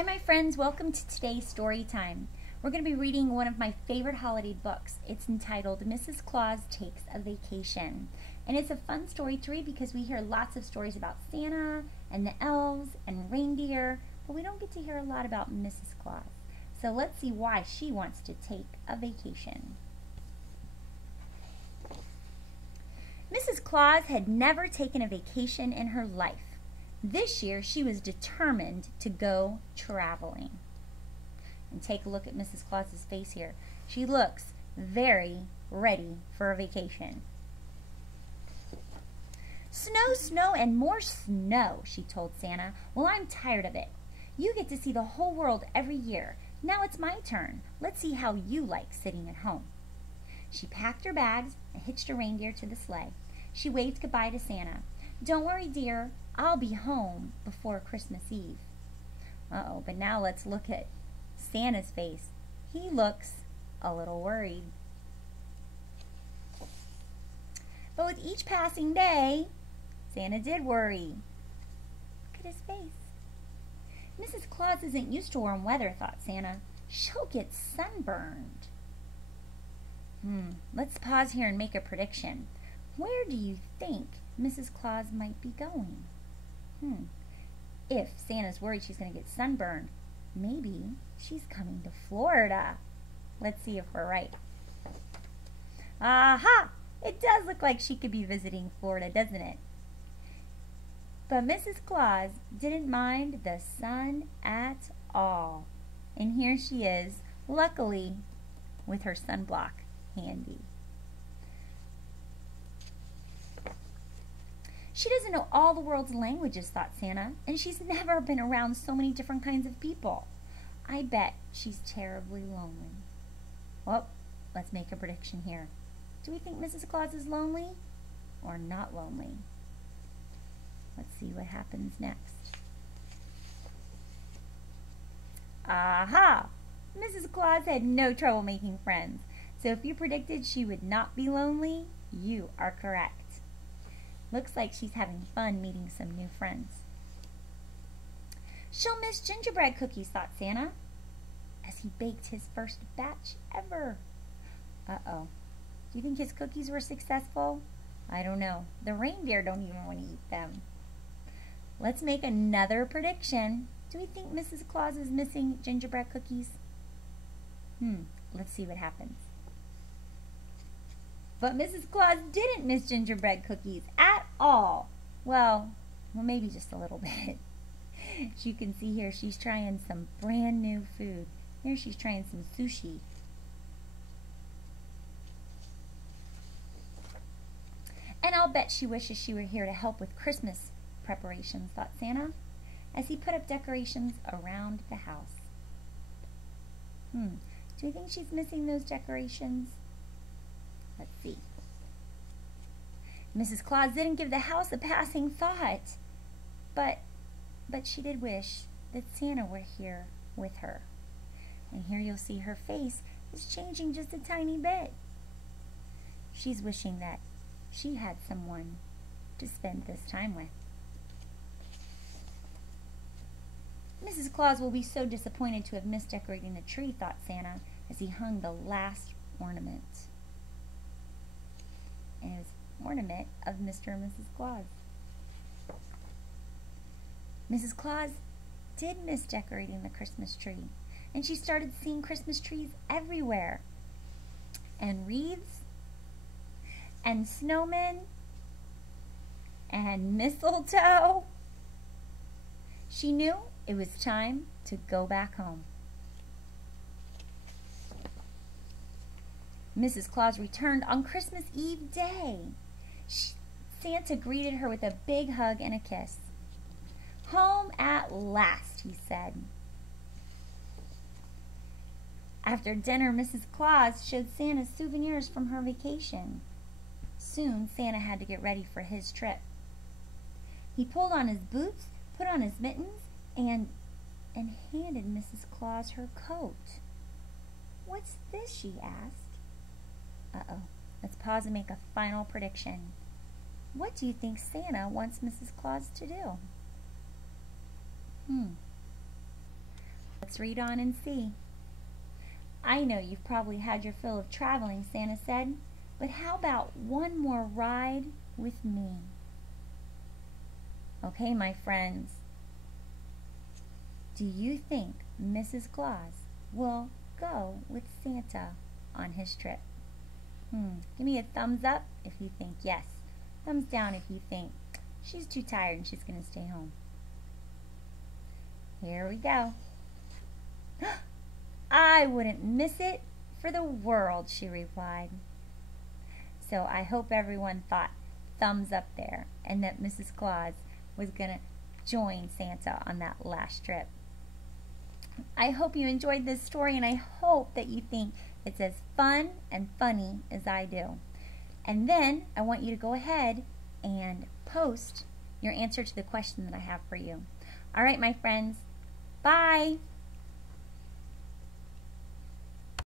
Hi my friends, welcome to today's story time. We're going to be reading one of my favorite holiday books. It's entitled Mrs. Claus Takes a Vacation. And it's a fun story to read because we hear lots of stories about Santa and the elves and reindeer, but we don't get to hear a lot about Mrs. Claus. So let's see why she wants to take a vacation. Mrs. Claus had never taken a vacation in her life. This year, she was determined to go traveling. And take a look at Mrs. Claus's face here. She looks very ready for a vacation. Snow, snow, and more snow, she told Santa. Well, I'm tired of it. You get to see the whole world every year. Now it's my turn. Let's see how you like sitting at home. She packed her bags and hitched a reindeer to the sleigh. She waved goodbye to Santa. Don't worry, dear. I'll be home before Christmas Eve. Uh-oh, but now let's look at Santa's face. He looks a little worried. But with each passing day, Santa did worry. Look at his face. Mrs. Claus isn't used to warm weather, thought Santa. She'll get sunburned. Let's pause here and make a prediction. Where do you think Mrs. Claus might be going? If Santa's worried she's going to get sunburned, maybe she's coming to Florida. Let's see if we're right. Aha! It does look like she could be visiting Florida, doesn't it? But Mrs. Claus didn't mind the sun at all. And here she is, luckily, with her sunblock handy. She doesn't know all the world's languages, thought Santa, and she's never been around so many different kinds of people. I bet she's terribly lonely. Well, let's make a prediction here. Do we think Mrs. Claus is lonely or not lonely? Let's see what happens next. Aha! Mrs. Claus had no trouble making friends. So if you predicted she would not be lonely, you are correct. Looks like she's having fun meeting some new friends. She'll miss gingerbread cookies, thought Santa, as he baked his first batch ever. Uh-oh. Do you think his cookies were successful? I don't know. The reindeer don't even want to eat them. Let's make another prediction. Do we think Mrs. Claus is missing gingerbread cookies? Let's see what happens. But Mrs. Claus didn't miss gingerbread cookies at all. Well, maybe just a little bit. As you can see here, she's trying some brand new food. Here she's trying some sushi. And I'll bet she wishes she were here to help with Christmas preparations, thought Santa, as he put up decorations around the house. Do you think she's missing those decorations? Let's see. Mrs. Claus didn't give the house a passing thought, but she did wish that Santa were here with her. And here you'll see her face is changing just a tiny bit. She's wishing that she had someone to spend this time with. Mrs. Claus will be so disappointed to have missed decorating the tree, thought Santa, as he hung the last ornament. And it was an ornament of Mr. and Mrs. Claus. Mrs. Claus did miss decorating the Christmas tree, and she started seeing Christmas trees everywhere, and wreaths, and snowmen, and mistletoe. She knew it was time to go back home. Mrs. Claus returned on Christmas Eve day. Santa greeted her with a big hug and a kiss. Home at last, he said. After dinner, Mrs. Claus showed Santa souvenirs from her vacation. Soon, Santa had to get ready for his trip. He pulled on his boots, put on his mittens, and handed Mrs. Claus her coat. What's this? She asked. Uh-oh. Let's pause and make a final prediction. What do you think Santa wants Mrs. Claus to do? Let's read on and see. I know you've probably had your fill of traveling, Santa said, but how about one more ride with me? Okay, my friends, do you think Mrs. Claus will go with Santa on his trip? Give me a thumbs up if you think yes. Thumbs down if you think she's too tired and she's going to stay home. Here we go. I wouldn't miss it for the world, she replied. So I hope everyone thought thumbs up there and that Mrs. Claus was going to join Santa on that last trip. I hope you enjoyed this story, and I hope that you think it's as fun and funny as I do. And then I want you to go ahead and post your answer to the question that I have for you. All right, my friends. Bye.